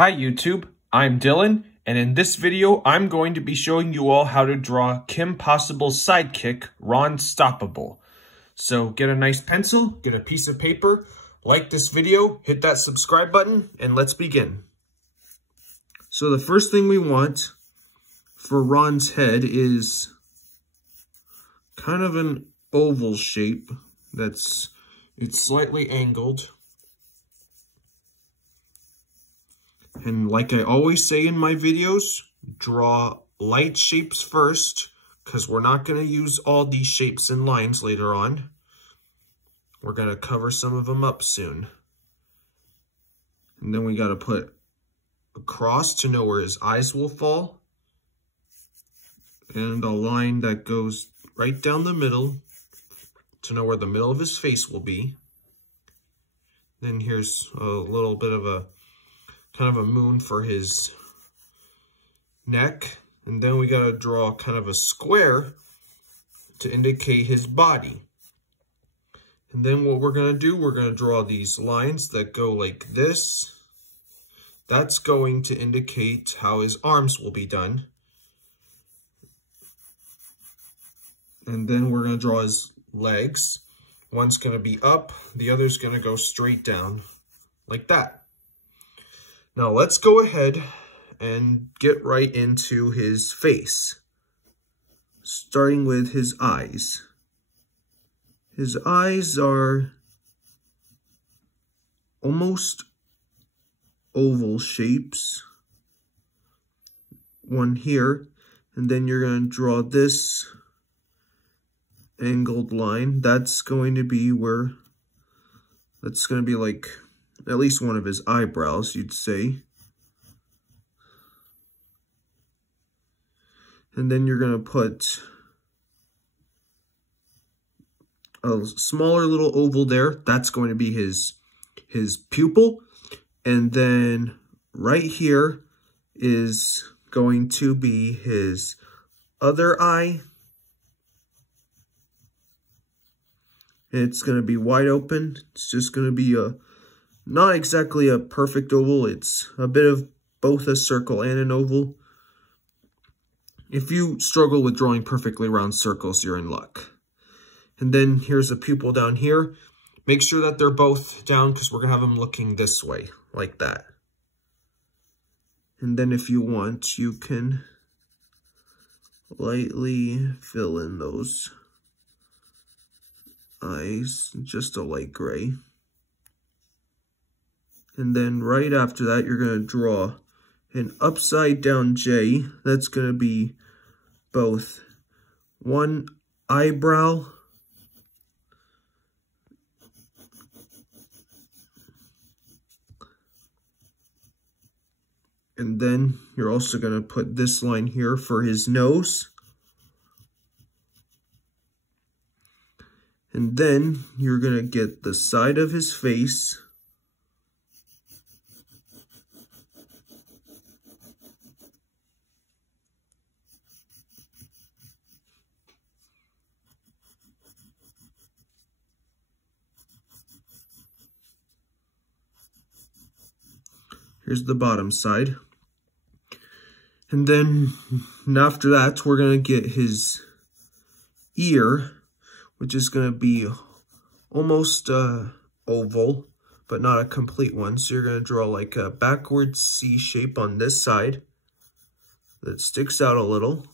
Hi YouTube, I'm Dylan, and in this video I'm going to be showing you all how to draw Kim Possible's sidekick, Ron Stoppable. So get a nice pencil, get a piece of paper, like this video, hit that subscribe button, and let's begin. So the first thing we want for Ron's head is kind of an oval shape it's slightly angled. And like I always say in my videos, draw light shapes first, because we're not going to use all these shapes and lines later on. We're going to cover some of them up soon. And then we got to put a cross to know where his eyes will fall. And a line that goes right down the middle to know where the middle of his face will be. Then here's a little bit of a kind of a moon for his neck. And then we got to draw kind of a square to indicate his body. And then what we're going to do, we're going to draw these lines that go like this. That's going to indicate how his arms will be done. And then we're going to draw his legs. One's going to be up, the other's going to go straight down like that. Now let's go ahead and get right into his face, starting with his eyes. His eyes are almost oval shapes. One here, and then you're going to draw this angled line. That's going to be like at least one of his eyebrows, you'd say. And then you're going to put a smaller little oval there. That's going to be his pupil. And then right here is going to be his other eye. It's going to be wide open. It's just going to be not exactly a perfect oval. It's a bit of both a circle and an oval. If you struggle with drawing perfectly round circles, you're in luck. And then here's a pupil down here. Make sure that they're both down because we're going to have them looking this way, like that. And then if you want, you can lightly fill in those eyes, just a light gray. And then right after that, you're going to draw an upside down J. That's going to be both one eyebrow and then you're also going to put this line here for his nose. And then you're going to get the side of his face. Here's the bottom side. And then after that, we're going to get his ear, which is going to be almost oval, but not a complete one. So you're going to draw like a backwards C shape on this side that sticks out a little.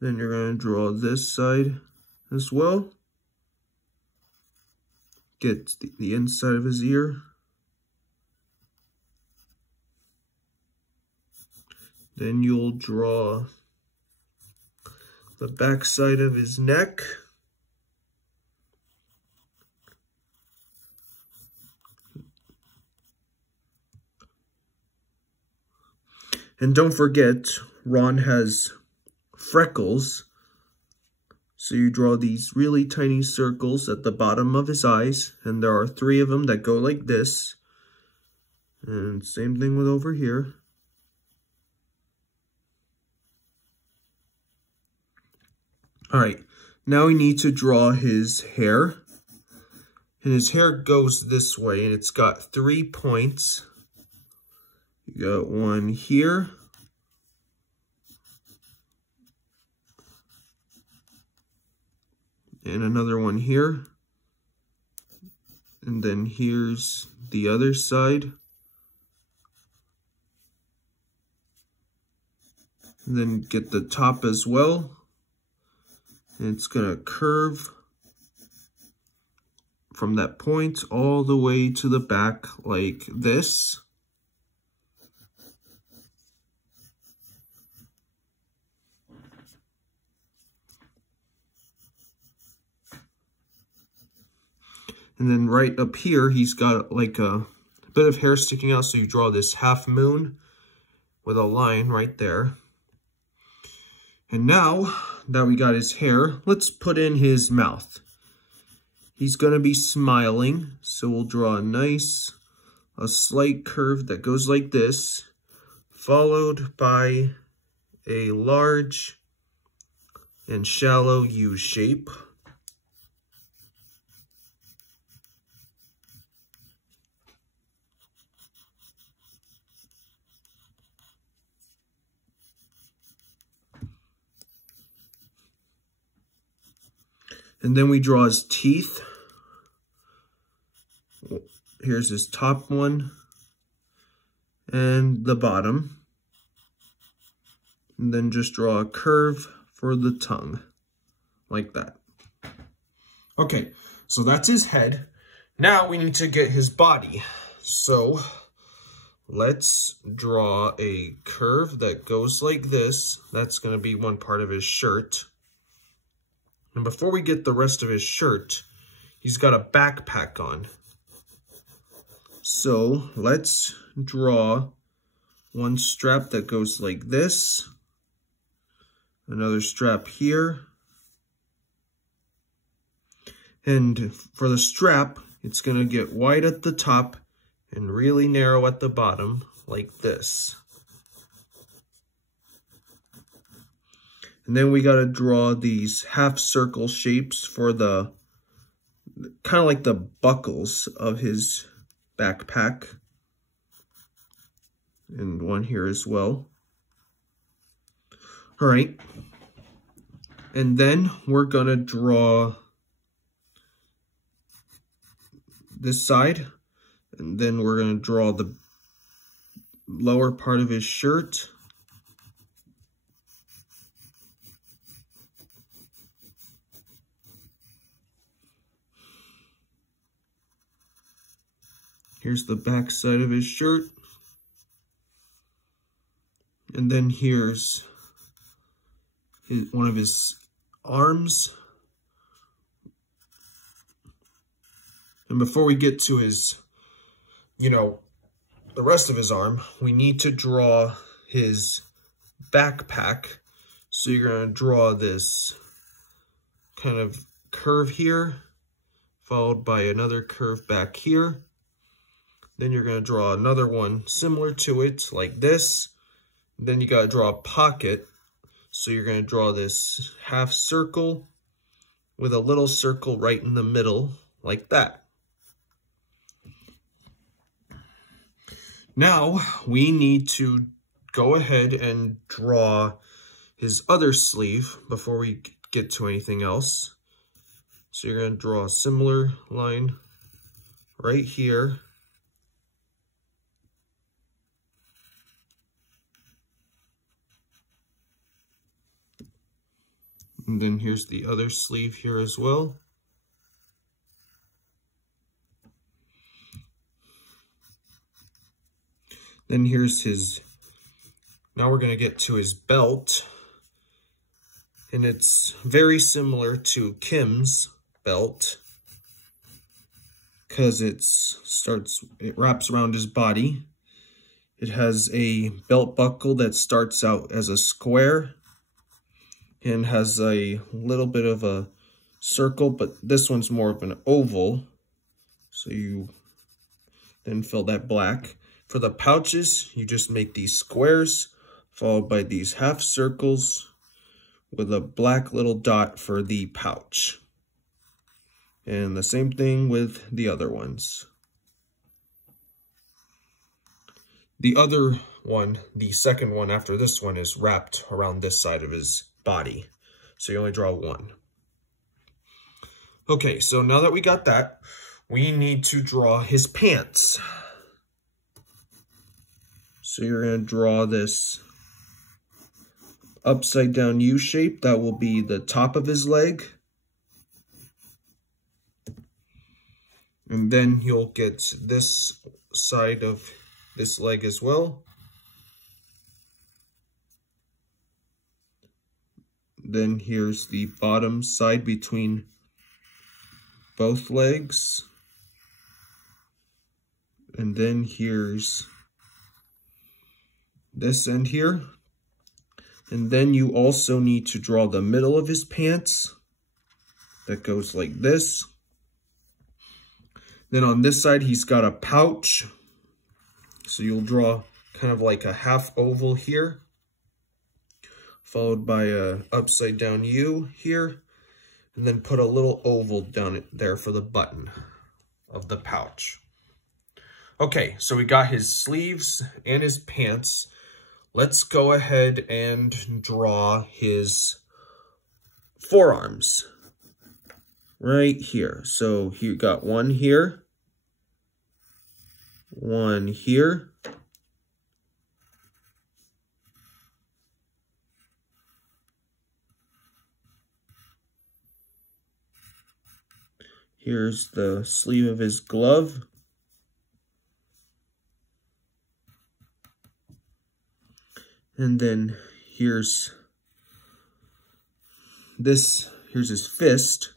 Then you're going to draw this side as well. Get the inside of his ear. Then you'll draw the back side of his neck. And don't forget, Ron has freckles. So you draw these really tiny circles at the bottom of his eyes, and there are 3 of them that go like this. And same thing with over here. All right, Now we need to draw his hair. And his hair goes this way, and it's got 3 points. You got one here. And another one here. And then here's the other side. And then get the top as well. And it's going to curve from that point all the way to the back like this. And then right up here, he's got like a bit of hair sticking out. So you draw this half moon with a line right there. And now that we got his hair, let's put in his mouth. He's going to be smiling. So we'll draw a slight curve that goes like this, followed by a large and shallow U shape. And then we draw his teeth. Here's his top one and the bottom. And then just draw a curve for the tongue, like that. Okay, so that's his head. Now we need to get his body. So let's draw a curve that goes like this. That's going to be one part of his shirt. And before we get the rest of his shirt, he's got a backpack on. So let's draw one strap that goes like this. Another strap here. And for the strap, it's going to get wide at the top and really narrow at the bottom, like this. And then we got to draw these half circle shapes for the, kind of like the buckles of his backpack. And one here as well. All right. And then we're going to draw this side. And then we're going to draw the lower part of his shirt. Here's the back side of his shirt. And then here's one of his arms. And before we get to his, the rest of his arm, we need to draw his backpack. So you're going to draw this kind of curve here, followed by another curve back here. Then you're going to draw another one similar to it, like this. Then you got to draw a pocket. So you're going to draw this half circle with a little circle right in the middle, like that. Now we need to go ahead and draw his other sleeve before we get to anything else. So you're going to draw a similar line right here. And then here's the other sleeve here as well. Then here's his, now we're going to get to his belt. And it's very similar to Kim's belt, because it wraps around his body. It has a belt buckle that starts out as a square and has a little bit of a circle, but this one's more of an oval. So you then fill that black. For the pouches, you just make these squares, followed by these half circles with a black little dot for the pouch. And the same thing with the other ones. The other one, the second one after this one, is wrapped around this side of his body. So you only draw one. Okay, so now that we got that, we need to draw his pants. So you're going to draw this upside down U shape. That will be the top of his leg. And then you'll get this side of this leg as well. Then here's the bottom side between both legs. And then here's this end here. And then you also need to draw the middle of his pants. That goes like this. Then on this side, he's got a pouch. So you'll draw kind of like a half oval here, followed by a upside down U here, and then put a little oval down there for the button of the pouch. Okay, so we got his sleeves and his pants. Let's go ahead and draw his forearms right here. So you got one here, one here, here's the sleeve of his glove, and then here's his fist.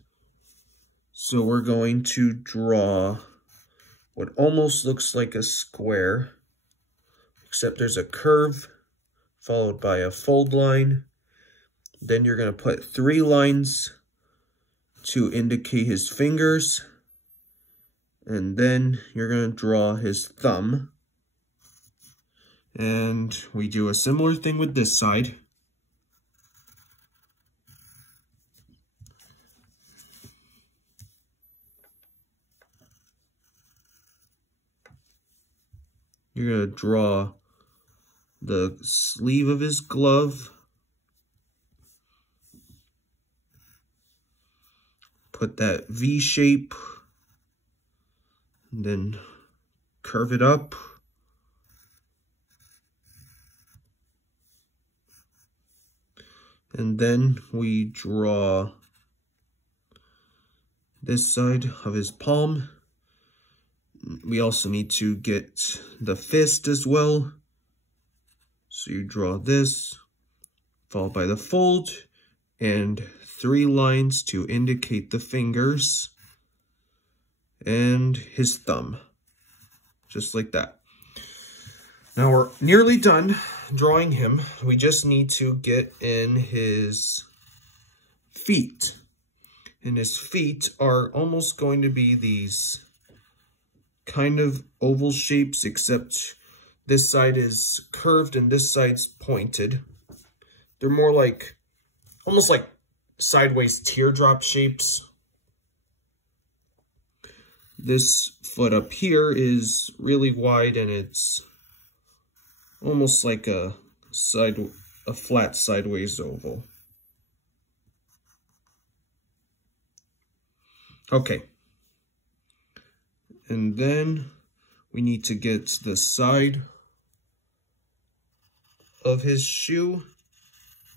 So we're going to draw what almost looks like a square, except there's a curve followed by a fold line. Then you're going to put 3 lines to indicate his fingers. And then you're going to draw his thumb. And we do a similar thing with this side. You're going to draw the sleeve of his glove, put that V shape, and then curve it up. And then we draw this side of his palm. We also need to get the fist as well. So you draw this, followed by the fold, and 3 lines to indicate the fingers, and his thumb, just like that. Now we're nearly done drawing him. We just need to get in his feet. And his feet are almost going to be these kind of oval shapes, except this side is curved and this side's pointed. They're more like, almost like sideways teardrop shapes. This foot up here is really wide and it's almost like a flat sideways oval. Okay. And then we need to get the side of his shoe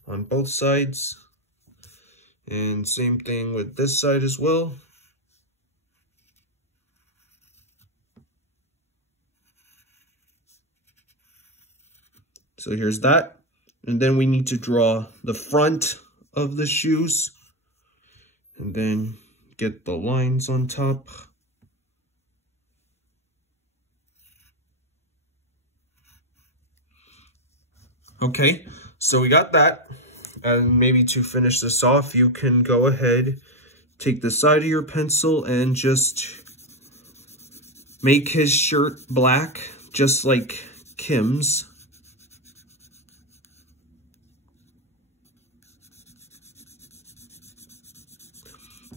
on both sides. And same thing with this side as well. So here's that. And then we need to draw the front of the shoes. And then get the lines on top. Okay, so we got that. And maybe to finish this off, you can go ahead, take the side of your pencil and just make his shirt black, just like Kim's.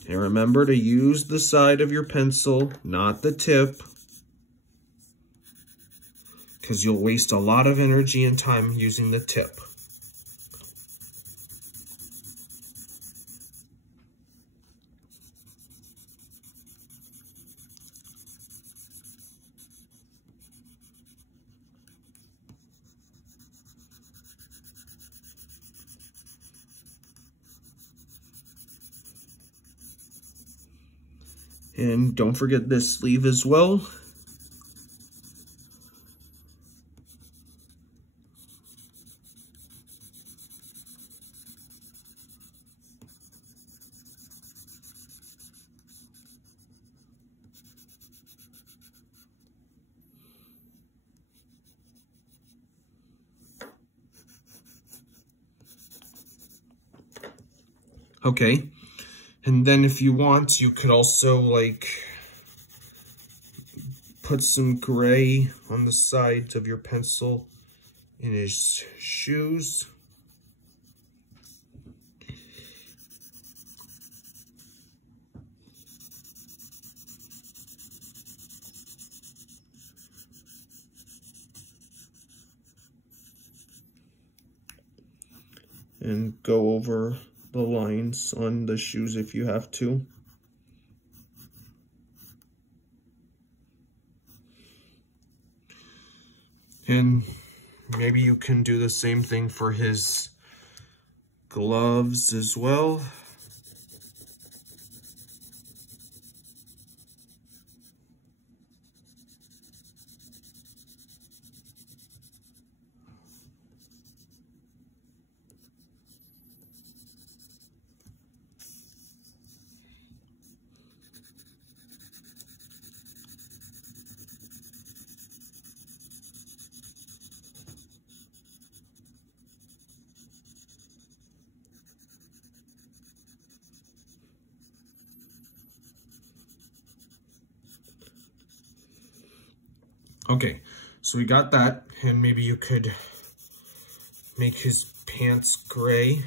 And remember to use the side of your pencil, not the tip, because you'll waste a lot of energy and time using the tip. And don't forget this sleeve as well. Okay, and then if you want, you could also like put some gray on the sides of your pencil in his shoes. And go over the lines on the shoes if you have to. And maybe you can do the same thing for his gloves as well. Okay, so we got that, and maybe you could make his pants gray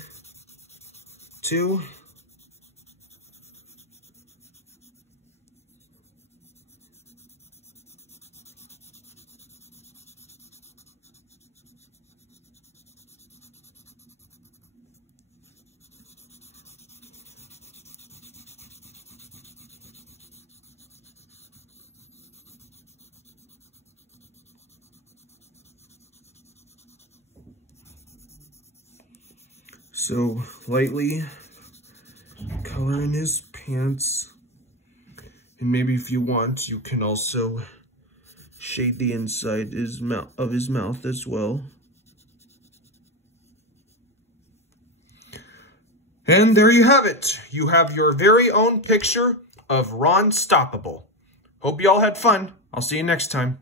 too. So lightly color in his pants, and maybe if you want, you can also shade the inside of his mouth as well. And there you have it. You have your very own picture of Ron Stoppable. Hope you all had fun. I'll see you next time.